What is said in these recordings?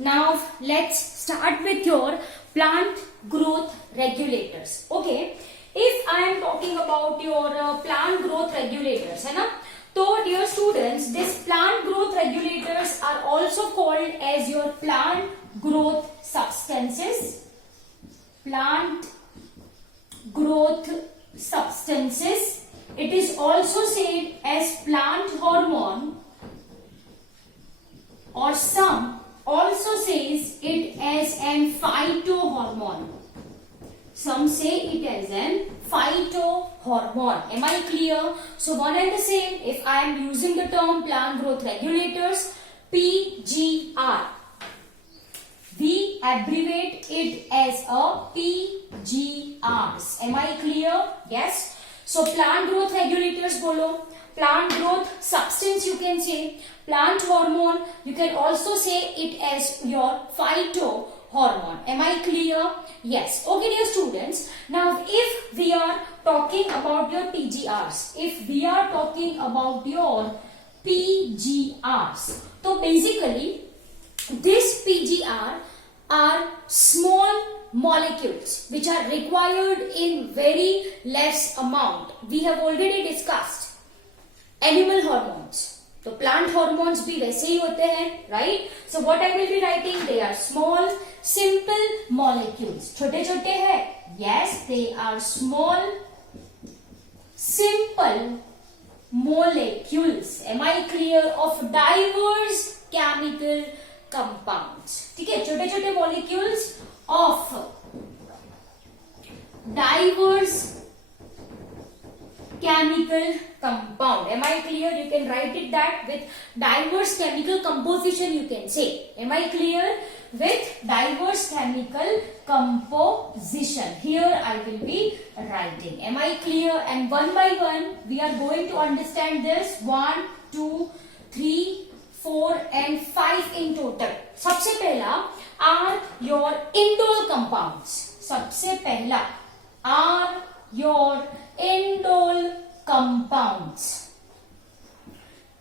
Now let's start with your plant growth regulators. Okay, if I am talking about your plant growth regulators, है ना, तो dear students, these plant growth regulators are also called as your plant growth substances. Plant growth substances. It is also said as plant hormone, or some also says it as an phytohormone. Some say it as an phytohormone. Am I clear? So one and the same. If I am using the term plant growth regulators, PGR, we abbreviate it as a PGRs. Am I clear? Yes. So plant growth regulators bolo, plant growth substance you can say, plant hormone, you can also say it as your phytohormone. Am I clear? Yes. Okay dear students, now if we are talking about your PGRs, if we are talking about your PGRs, so basically this PGR are small molecules which are required in very less amount. We have already discussed animal hormones. तो plant hormones भी वैसे ही होते हैं, right? So what I will be writing, they are small, simple molecules. छोटे छोटे हैं, yes, they are small, simple molecules. Am I clear? Of diverse chemical compounds. ठीक है, छोटे छोटे molecules of diverse chemical compound. Am I clear? You can write it that with diverse chemical composition you can say. Am I clear? With diverse chemical composition. Here I will be writing. Am I clear? And one by one we are going to understand this. 1, 2, 3, 4 and 5 in total. सबसे पहला are your indole compounds. सबसे पहला are your indole compounds.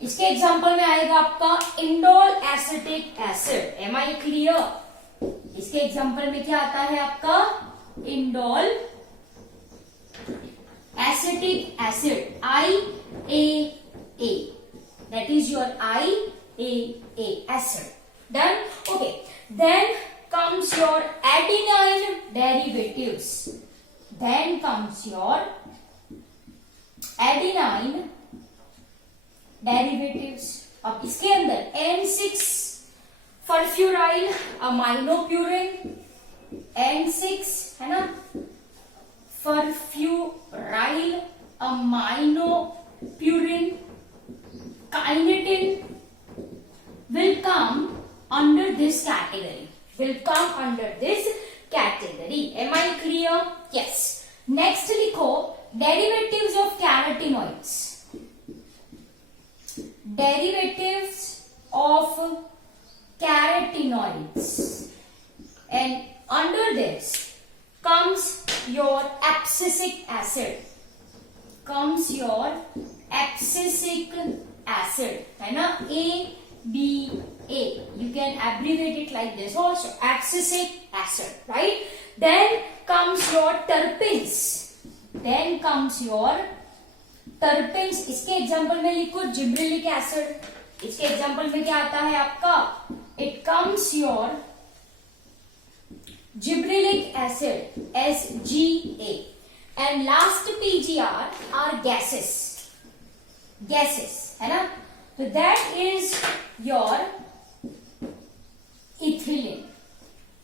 इसके example में आएगा आपका indole acetic acid. Am I clear? इसके example में क्या आता है आपका indole acetic acid, IAA. That is your IAA acid. Done? Okay. Then comes your adenine derivatives. Then comes your adenine derivatives. अब इसके अंदर N6 फॉस्फोराइल अमाइनोप्यूरिन, N6 है ना, phosphoryl aminopurine, kinetin will come under this category. Will come under this category. Am I clear? Yes. Next लिखो derivatives of carotenoids. Derivatives of carotenoids. And under this comes your abscisic acid. Comes your abscisic acid, है ना, ABA. You can abbreviate it like this also, abscisic acid, right? Then comes your terpenes. Then comes your terpenes. इसके example में लिखो gibberellic acid. इसके example में क्या आता है आपका, it comes your gibberellic acid, SGA. And last PGR are gases. Gases, है ना, so that is your ethylene.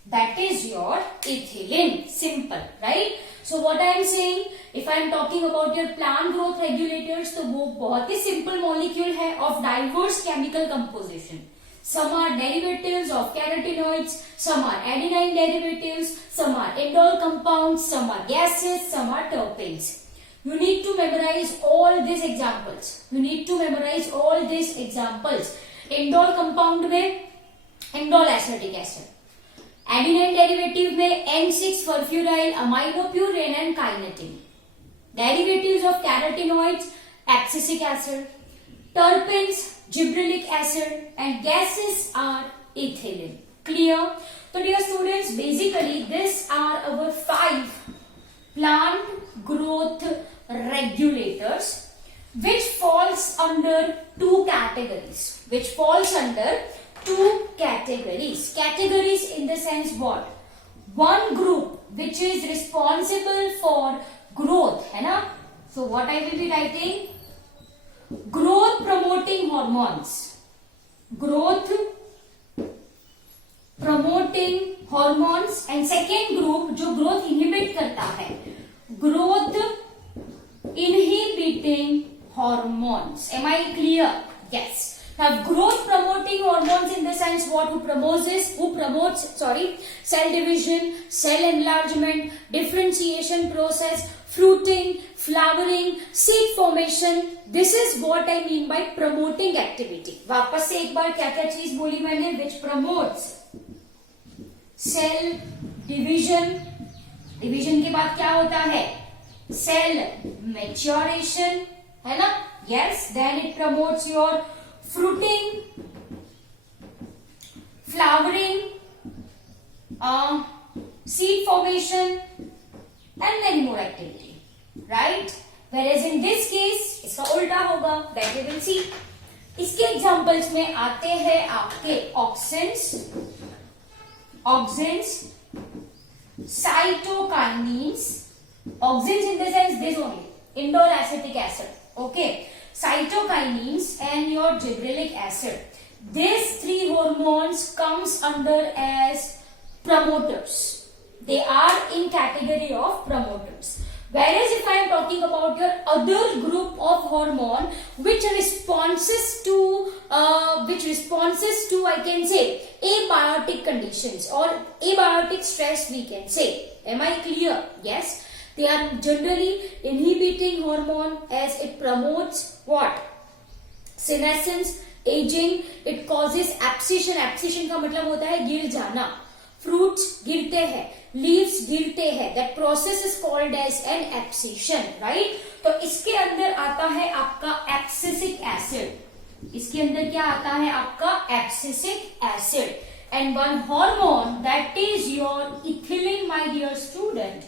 That is your ethylene. Simple, right? So what I am saying, if I am talking about your plant growth regulators, तो वो बहुत ही simple molecule है of diverse chemical composition. Some are derivatives of carotenoids, some are adenine derivatives, some are indole compounds, some are gases, some are terpenes. You need to memorize all these examples. You need to memorize all these examples. Indole compound में indole acetic acid. Adenine derivative में N6 phosphoryl aminopurine and kinetin. Derivatives of carotenoids, abscisic acid. Terpenes, gibberellic acid, and gases are ethylene. Clear? So dear students, basically these are our 5 plant growth regulators which falls under 2 categories. Categories in the sense what? One group which is responsible for growth, है ना? So what I will be writing? Growth promoting hormones. Growth promoting hormones. And second group जो growth inhibit करता है, growth inhibiting hormones. Am I clear? Yes. Now growth promoting hormones in the sense what? Who promotes cell division, cell enlargement, differentiation process, fruiting, flowering, seed formation. This is what I mean by promoting activity. वापस से एक बार क्या क्या चीज बोली मैंने? Which promotes cell division. Division के बाद क्या होता है? Cell maturation, है ना? Yes. Then it promotes your fruiting, flowering, seed formation and many more activity, right? Whereas in this case इसका उल्टा होगा, that we will see. इसके एग्जांपल्स में आते हैं आपके auxins, cytokinins. Auxins in the sense this only, indole acetic acid, okay? Cytokinins and your gibberellic acid. These 3 hormones comes under as promoters. They are in category of promoters. Whereas if I am talking about your other group of hormone which responses to I can say abiotic conditions or abiotic stress we can say. Am I clear? Yes. They are generally inhibiting hormone as it promotes what? Senescence, aging. It causes abscission. Abscission का मतलब होता है गिर जाना. Fruits गिरते हैं, leaves गिरते हैं. That process is called as an abscission, right? तो इसके अंदर आता है आपका abscisic acid. इसके अंदर क्या आता है आपका abscisic acid. And one hormone that is your ethylene, my dear student.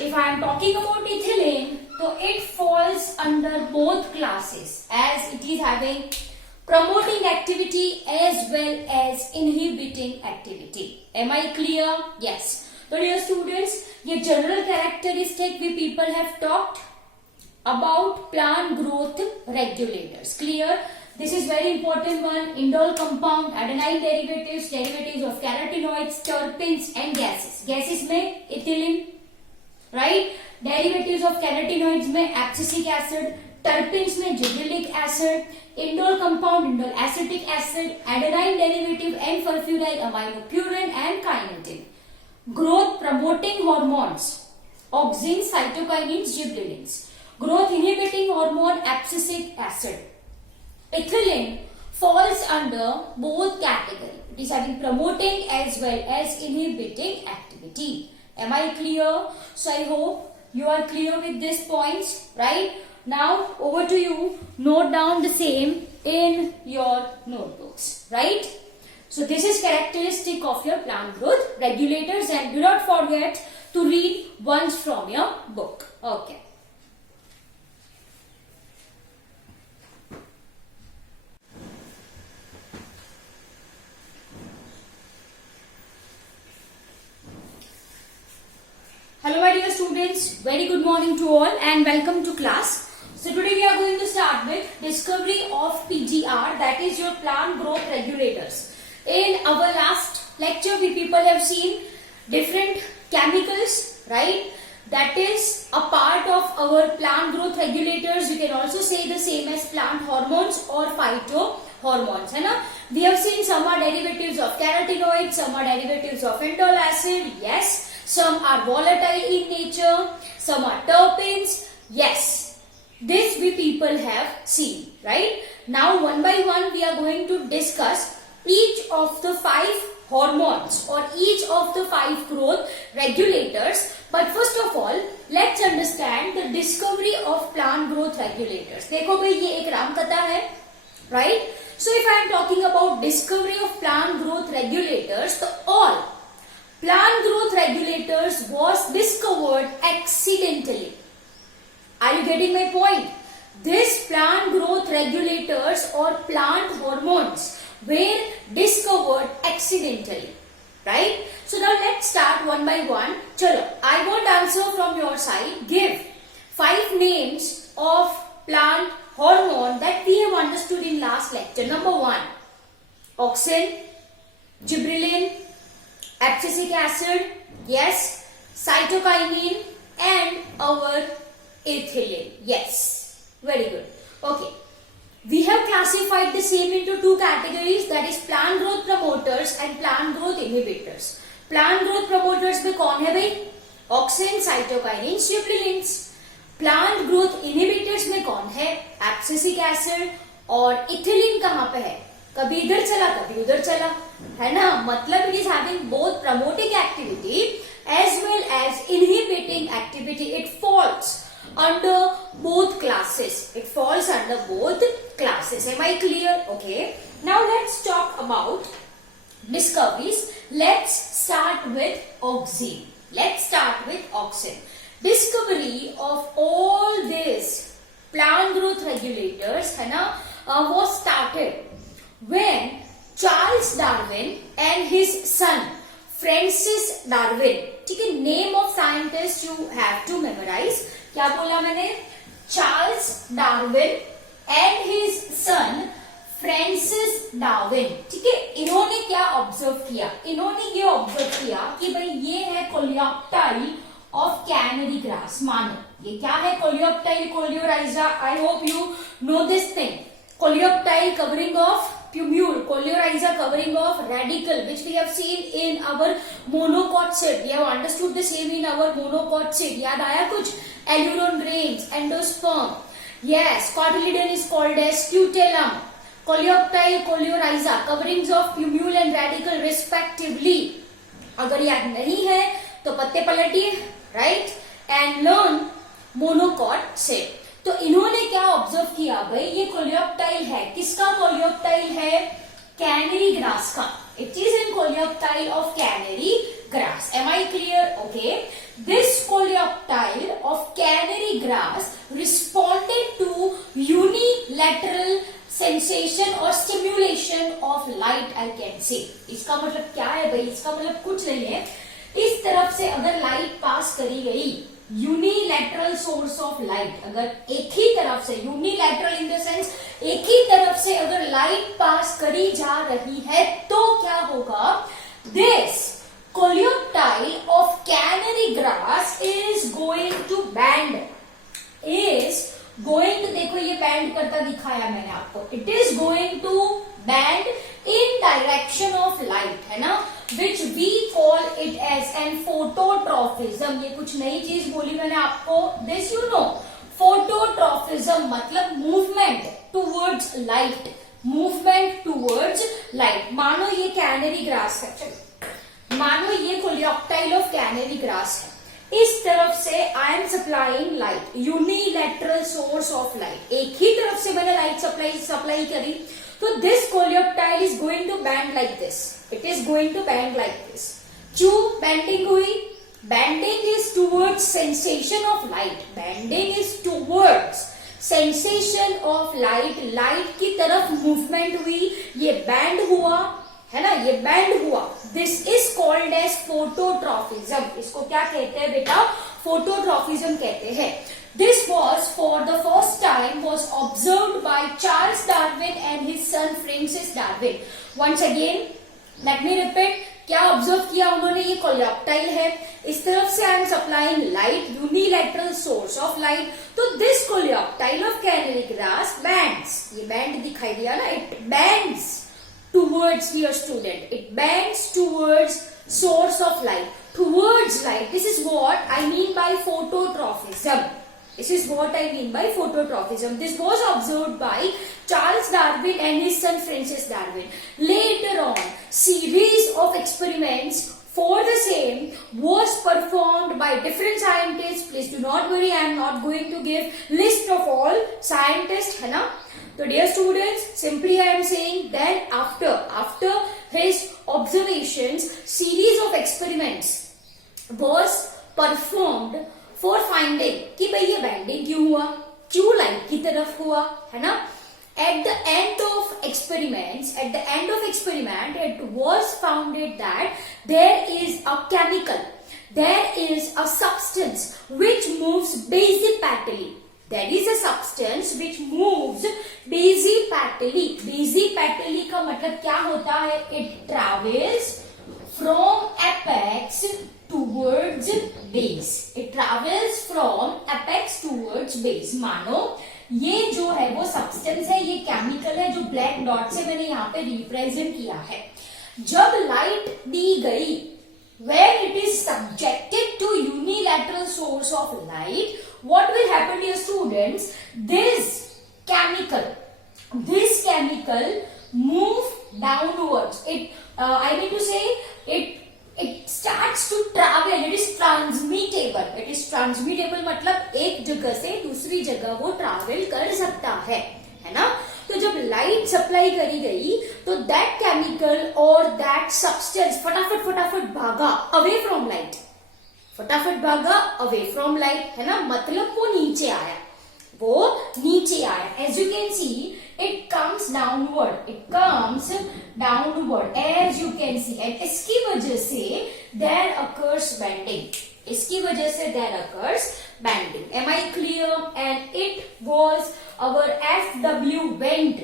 If I am talking about ethylene, so it falls under both classes as it is having promoting activity as well as inhibiting activity. Am I clear? Yes. So dear students, ये general characteristic we people have talked about plant growth regulators. Clear? This is very important one. Indole compound, adenine derivatives, derivatives of carotenoids, terpenes and gases. Gases में ethylene, right? Derivatives of carotenoids में abscisic acid, terpenes में gibberellic acid, indole compound, indole acetic acid, adenine derivative and sulfuryl aminopurine and kinetin. Growth promoting hormones, auxins, cytokinins, gibberellins. Growth inhibiting hormone, abscisic acid. Ethylene falls under both categories. It is having promoting as well as inhibiting activity. Am I clear? So I hope you are clear with these points, right? Now over to you. Note down the same in your notebooks, right? So this is characteristic of your plant growth regulators, and do not forget to read once from your book. Okay. Hello my dear students, very good morning to all and welcome to class. So today we are going to start with discovery of PGR, that is your plant growth regulators. In our last lecture we people have seen different chemicals, right? That is a part of our plant growth regulators. You can also say the same as plant hormones or phytohormones, है ना? We have seen some are derivatives of carotenoids, some are derivatives of indole acid, yes. Some are volatile in nature, some are terpenes, yes. This we people have seen, right? Now one by one we are going to discuss each of the 5 hormones or each of the 5 growth regulators. But first of all, let's understand the discovery of plant growth regulators. देखो भाई ये एक राम कथा है, right? So if I am talking about discovery of plant growth regulators, the all plant growth regulators was discovered accidentally. Are you getting my point? These plant growth regulators or plant hormones were discovered accidentally, right? So now let's start one by one. Chalo, I want answer from your side. Give 5 names of plant hormone that we have understood in last lecture. Number 1, auxin, gibberellin, abscisic acid, yes, cytokinin, and our ethylene. Yes, very good. Okay, we have classified the same into 2 categories, that is plant growth promoters and plant growth inhibitors. Plant growth promoters में कौन है भाई? Auxin, cytokinin, gibberellins. Plant growth inhibitors में कौन है? Abscisic acid और ethylene. कहां पे है? कभी इधर चला कभी उधर चला, है ना? मतलब it is having both promoting activity as well as inhibiting activity. It falls under both classes. It falls under both classes. Am I clear? Okay. Now let's talk about discoveries. Let's start with auxin. Let's start with auxin. Discovery of all these plant growth regulators, है ना, was started when Charles Darwin and his son Francis Darwin. ठीक है, name of scientist you have to memorize. क्या बोला मैंने? Charles Darwin and his son Francis Darwin. ठीक है, इन्होंने क्या ऑब्जर्व किया? इन्होंने ये ऑब्जर्व किया कि भाई ये है कोलियोप्टाइल ऑफ कैनरी ग्रास. मानो ये क्या है? Coleoptile coleorhiza. I hope you know this thing. Coleoptile covering of plumule, coleorhiza covering of radicle, which we have seen in our monocot set. We have understood the same in our monocot set. याद आया कुछ? Aluron grains, endosperm. Yes, cotyledon is called as scutellum. Coleoptile, coleorhiza, coverings of plumule and radicle respectively. अगर याद नहीं है तो पत्ते पलटिए, right? And learn monocot set. तो इन्होंने क्या ऑब्जर्व किया भाई? ये कोलियोप्टाइल है. किसका कोलियोप्टाइल है? कैनरी ग्रास का. It is in coleoptile of canary grass. Am I clear? Okay. This coleoptile of canary grass responded to unilateral sensation और stimulation of light. I can say. इसका मतलब क्या है भाई? इसका मतलब कुछ नहीं है. इस तरफ से अगर लाइट पास करी गई, यूनिलैटरल सोर्स ऑफ लाइट, अगर एक ही तरफ से, यूनिलैटरल इन द सेंस एक ही तरफ से अगर लाइट पास करी जा रही है तो क्या होगा? This coleoptile of canary grass is going to bend. देखो ये बैंड करता दिखाया मैंने आपको. It is going to bend in direction of light, है ना, which we call it as an phototropism. ये कुछ नई चीज बोली मैंने आपको. This you know. Phototropism मतलब movement towards light. Movement towards light. मानो ये कैनरी ग्रास है, मानो ये कोलियोप्टाइल ऑफ कैनरी ग्रास है. इस तरफ से I am supplying light, unilateral source of light. एक ही तरफ से मैंने लाइट सप्लाई करी. तो this coleoptile is going to bend like this. It is going to bend like this. क्यों bending हुई? Bending is towards sensation of light. Bending is towards sensation of light. Light की तरफ movement हुई, ये bend हुआ, है ना, ये bend हुआ. This is called as phototropism. इसको क्या कहते हैं बेटा? Phototropism कहते हैं. This was for the first time was observed by Charles Darwin and his son Francis Darwin. Once again, let me repeat. क्या ऑब्जर्व किया उन्होंने? ये कोलियोप्टाइल है, इस तरफ से I am supplying light, unilateral source of light. तो this coleoptile of canary grass bends. ये बैंड दिखाई दिया ना? It bends towards your student. It bends towards source of light, towards light. This is what I mean by phototropism. This is what I mean by phototropism. This was observed by Charles Darwin and his son Francis Darwin. Later on, series of experiments for the same was performed by different scientists. Please do not worry, I am not going to give list of all scientists, है ना. So dear students, simply I am saying that after his observations, series of experiments was performed for finding कि भाई ये bending क्यों हुआ, क्यों light की तरफ हुआ, है ना. At the end of experiments, it was founded that there is a chemical, there is a substance which moves basipatally. There is a substance which moves basipatally. Basipatally का मतलब क्या होता है? It travels from apex towards base. It travels from apex towards base. मानो ये जो है वो सब्सटेंस है, ये केमिकल है जो ब्लैक डॉट से मैंने यहाँ पे रिप्रेजेंट किया है. जब लाइट दी गई, when it is subjected to unilateral source of light, what will happen, dear students? This chemical move downwards. I mean to say it starts to travel. It is transmittable. मतलब एक जगह से दूसरी जगह वो ट्रैवल कर सकता है ना. तो जब लाइट सप्लाई करी गई तो दैट केमिकल और दैट सब्सटेंस फटाफट भागा अवे फ्रॉम लाइट. है ना. मतलब वो नीचे आया. As you can see, it comes downward. As you can see. And इसकी वजह से there occurs bending. Am I clear? And it was our FW Wendt.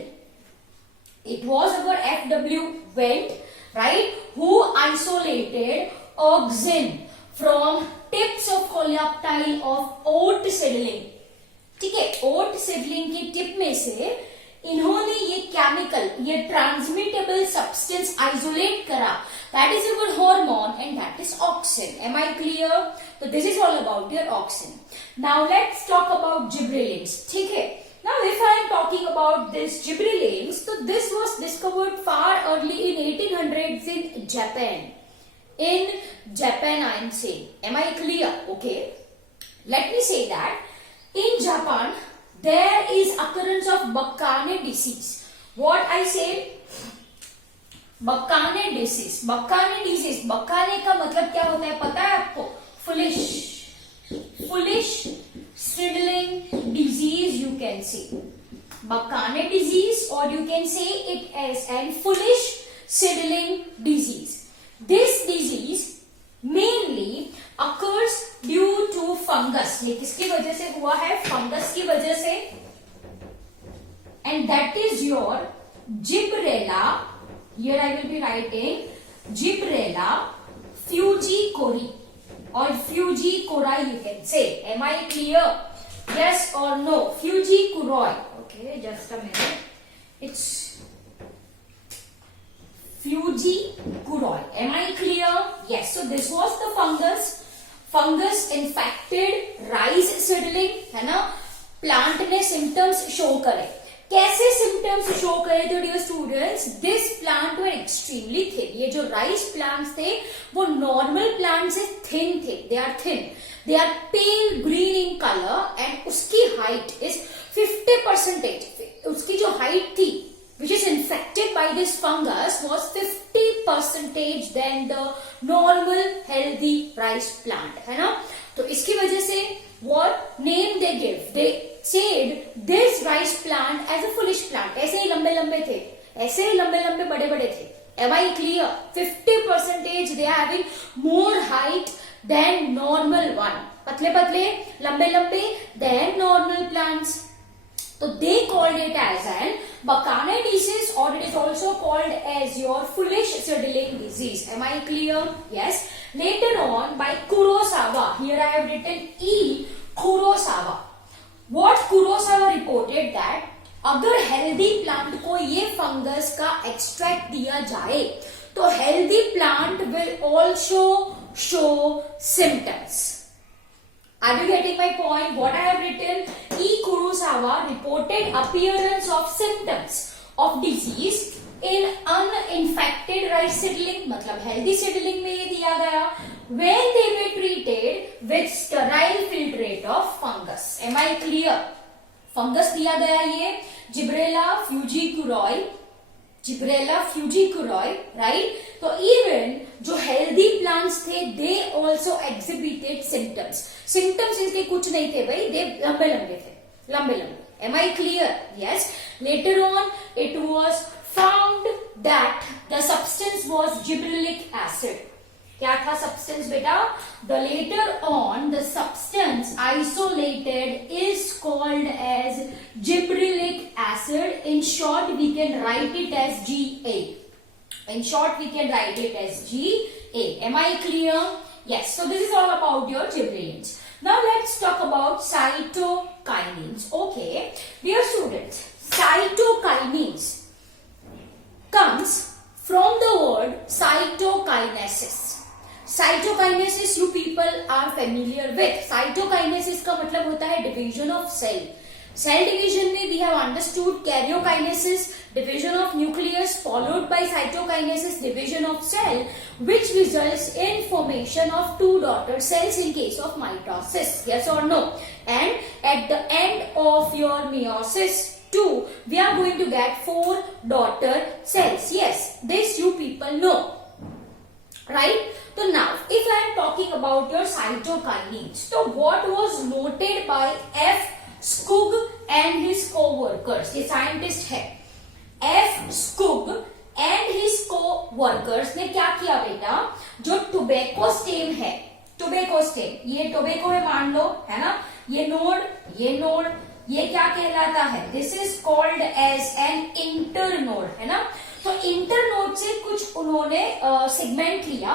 Right? Who isolated oxen from tips of coleoptile of oat seedling. ठीक है. ओट seedling की tip में से इन्होंने ये केमिकल, ये ट्रांसमिटेबल सब्सटेंस आइसोलेट करा. That is our hormone and that is auxin. Am I clear? तो this is all about your auxin. Now let's talk about gibberellins. ठीक है. Now if I am talking about this gibberellins, so this was discovered far early in 1800s in Japan. I am saying. Am I clear? Okay. Let me say that in Japan there is occurrence of Bakane disease. What I said? Bakane disease. Bakane का मतलब क्या होता है पता है आपको? Foolish stridling disease you can say. Bakane disease, or you can say it as an foolish stridling disease. This disease mainly occurs due to fungus. ये किसकी वजह से हुआ है? फंगस की वजह से. And that is your Gibberella. Here I will be writing Gibberella fugicori or fugicori you can say. Am I clear? Yes or no? Fugicori. Okay, just a minute. It's Fugicori. Am I clear? Yes. So this was the fungus infected rice seedling, है ना. Plant ने symptoms show करे. कैसे symptoms show करे? तो dear students, this plant were extremely thin. ये जो rice plants थे वो नॉर्मल प्लांट से थिन थे. They are pale green in colour and उसकी हाइट इज 50%. उसकी जो हाइट थी which is infected by this fungus was 50% than the normal healthy rice plant, है ना. तो इसकी वजह से what name they give? They said this rice plant as a foolish plant. ऐसे ही लंबे लंबे बड़े थे. Am I clear? 50% they are having more height than normal one. पतले लंबे than normal plants. So they called it as an Bakane disease, or it is also called as your foolish seedling disease. Am I clear? Yes. Later on by Kurosawa. Here I have written E. Kurosawa. What Kurosawa reported that अगर healthy plant को ये fungus का extract दिया जाए तो healthy plant will also show symptoms. Are you getting my point? What I have written? E. Kurosawa reported appearance of symptoms of disease in uninfected rice seedling. मतलब healthy seedling में ये दिया गया. When they were treated with sterile filtrate of fungus. Am I clear? Fungus दिया गया ये Gibberella फ्यूजिकुरॉय, right. तो even जो हेल्दी प्लांट्स थे दे ऑल्सो एग्जिबिटेड सिम्टम्स इनके कुछ नहीं थे भाई, दे लंबे लंबे थे, लंबे लंबे। Am I clear? Yes. Later on it was found that the substance was gibberellic acid. क्या था सब्सटेंस बेटा? The later on the substance isolated is called as gibberellic acid. In short we can write it as GA। In short, we can write it as GA. Am I clear? Yes. So this is all about your gibberellins. Now let's talk about cytokinins. Okay, dear students, cytokinins comes from the word cytokinesis. Cytokinesis you people are familiar with. Cytokinesis का मतलब होता है division of cell. Cell division में we have understood karyokinesis, division of nucleus, followed by cytokinesis, division of cell, which results in formation of two daughter cells in case of mitosis. Yes or no? And at the end of your meiosis 2, we are going to get 4 daughter cells. Yes, this you people know. Right? So now, if I am talking about your cytokinins, so what was noted by F. Skug and his co-workers, ये scientist है F. Skug and his co-workers ने क्या किया बेटा? जो tobacco stem है, tobacco stem, ये tobacco है मान लो, है ना, ये नोड, ये क्या कहलाता है? This is called as an internode, है ना। तो इंटरनोड से कुछ उन्होंने सेगमेंट लिया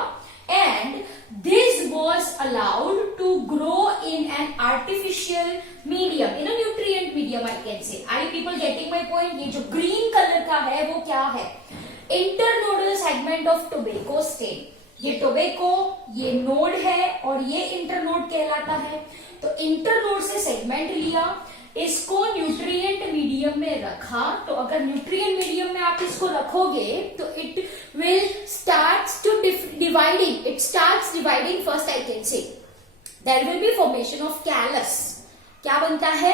and this was allowed to grow in an artificial medium, in a nutrient medium I can say. Are you people getting my point? ये जो green color का है वो क्या है? Internodal segment of tobacco stem. ये tobacco, ये node है और ये इंटरनोड कहलाता है। तो इंटरनोड से सेगमेंट लिया, इसको न्यूट्रिएंट मीडियम में रखा। तो अगर न्यूट्रिएंट मीडियम में आप इसको रखोगे तो it will starts to dividing, it starts dividing. First I can say there will be formation of callus. क्या बनता है?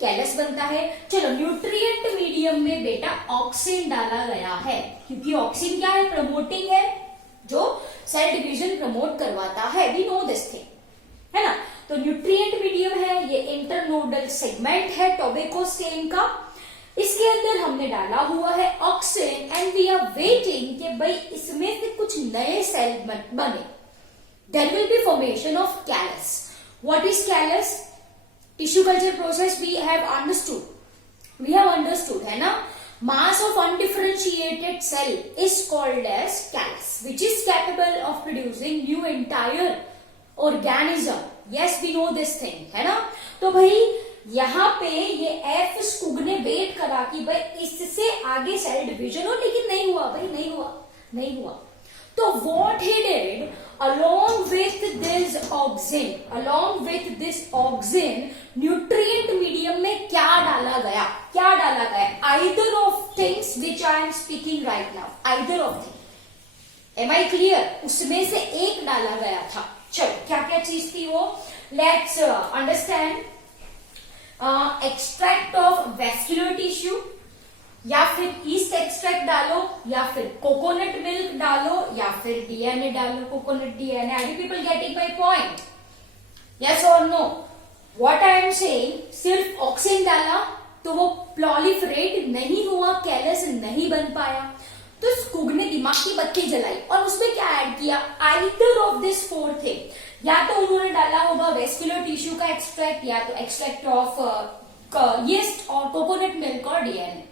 कैलस बनता है। चलो, न्यूट्रिएंट मीडियम में बेटा ऑक्सिन डाला गया है, क्योंकि ऑक्सिन क्या है? प्रमोटिंग है, जो सेल डिवीजन प्रमोट करवाता है। वी नो दिस थिंग, है ना। तो न्यूट्रिएंट मीडियम है, ये इंटरनोडल सेगमेंट है टोबैको स्टेम का। इसके अंदर हमने डाला हुआ है auxin and we are waiting कि भाई इसमें से कुछ नए सेल बने। There will be formation of callus. What is callus? Tissue culture process we have understood, है ना। Mass of undifferentiated cell is called as callus, which is capable of producing new entire organism. Yes, we know this thing, है ना। तो भाई यहाँ पे ये F. Skug ने वेट करा कि भाई इससे आगे सेल डिवीजन हो, लेकिन नहीं हुआ भाई, नहीं हुआ। तो what he did along with this auxin, nutrient medium में क्या डाला गया? Either of things which I am speaking right now, either of them. Am I clear? उसमें से एक डाला गया था। चलो, क्या क्या चीज थी वो? Let's understand. Extract of vascular tissue, या फिर ईस्ट एक्सट्रैक्ट डालो, या फिर कोकोनट मिल्क डालो, या फिर डीएनए डालो, coconut DNA. Are you people getting my point? Yes और no? What I am saying, सिर्फ ऑक्सिन डाला तो वो प्रोलिफरेट नहीं हुआ, कैलस नहीं बन पाया। तो स्कुग ने दिमाग की बत्ती जलाई और उसमें क्या ऐड किया? Either of this 4 thing. या तो उन्होंने डाला होगा वेस्कुलर टिश्यू का एक्सट्रैक्ट, या तो एक्सट्रैक्ट ऑफ यीस्ट और कोकोनट मिल्क और डीएनए।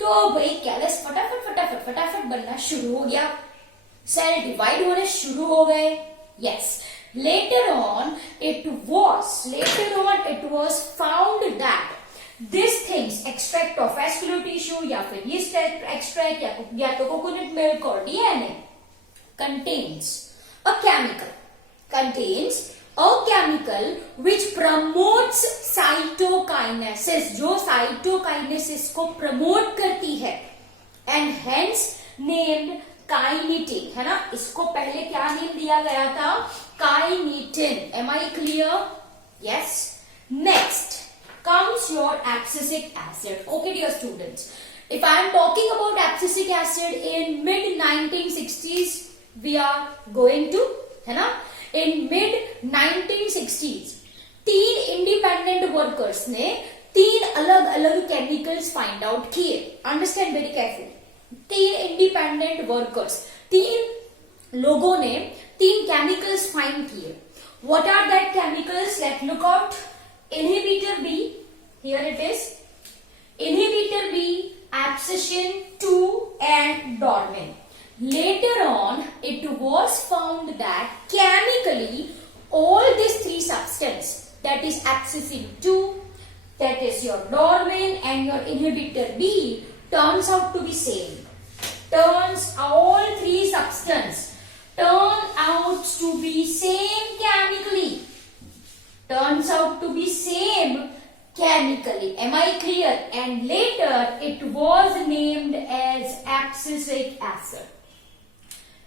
तो भाई कैलस फटाफट बनना शुरू हो गया, सेल डिवाइड होने शुरू हो गए। Yes, later on it was found that this things, extract of vascular tissue या फिर यीस्ट एक्सट्रैक्ट या तो कोकोनट मिल्क और DNA contains a chemical which promotes cytokinesis, जो cytokinesis को प्रमोट करती है, and hence named kinetin, है ना। इसको पहले क्या नेम दिया गया था? kinetin. Am I clear? Yes. Next, comes your abscisic acid. Okay, dear students. If I am talking about abscisic acid in mid 1960s, we are going to, है ना? In mid 1960s, 3 independent workers ने 3 अलग-अलग chemicals find out किए. Understand very carefully. 3 independent workers, 3 लोगों ने 3 chemicals find किए. What are that chemicals? Let's look out. Inhibitor B, here it is. Inhibitor B, abscission 2 and dormin. Later on, it was found that chemically all these 3 substances, that is abscissin 2, that is your dormin and your inhibitor B, turns out to be same. Turns all 3 substances turn out to be same chemically. Turns out to be same chemically. Am I clear? And later it was named as abscisic acid.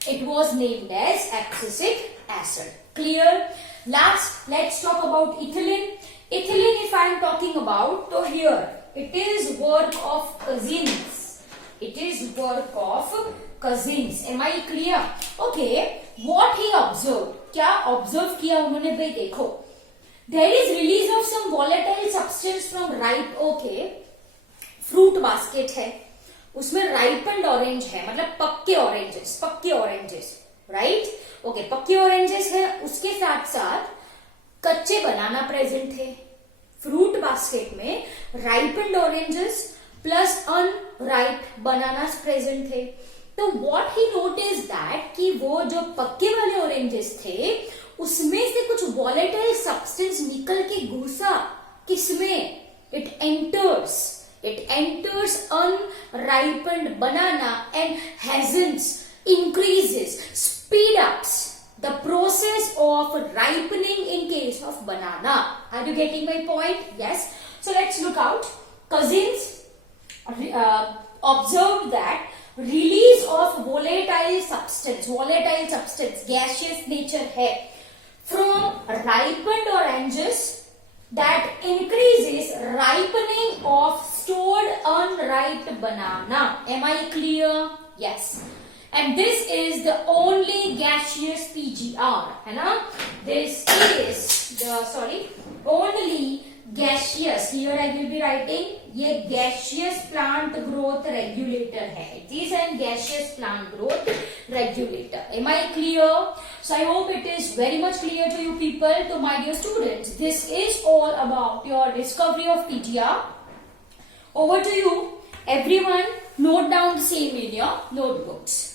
It was named as abscisic acid. Clear? Last, let's talk about ethylene. Ethylene, if I am talking about, so here it is work of cousins. It is work of cousins. Am I clear? Okay. What he observed? क्या observe किया उन्होंने भाई देखो. There is release of some volatile substance from ripe. Okay. Fruit basket है. उसमें ripened orange है. मतलब पक्के oranges. Right? Okay. पक्के oranges है. उसके साथ साथ कच्चे बनाना प्रेजेंट थे. फ्रूट बास्केट में ripened oranges plus unripe bananas present थे. तो व्हाट ही नोटिस दैट कि वो जो पक्के वाले ऑरेंजेस थे उसमें से कुछ वॉलेटाइल सब्सटेंस निकल के घुसा. किसमें? It enters unripened banana and hastens, increases, speed ups the process of ripening in case of banana. Are you getting my point? Yes. So let's look out. Cousins observed that release of volatile substance, gaseous nature है from ripened oranges that increases ripening of stored unripe banana. Am I clear? Yes. And this is the only gaseous PGR, है ना? This is the only gaseous. Here I will be writing. ये gaseous plant growth regulator है. It is an gaseous plant growth regulator. Am I clear? So I hope it is very much clear to you people. To my dear students, this is all about your discovery of PGR. Over to you, everyone. Note down the same in your notebooks.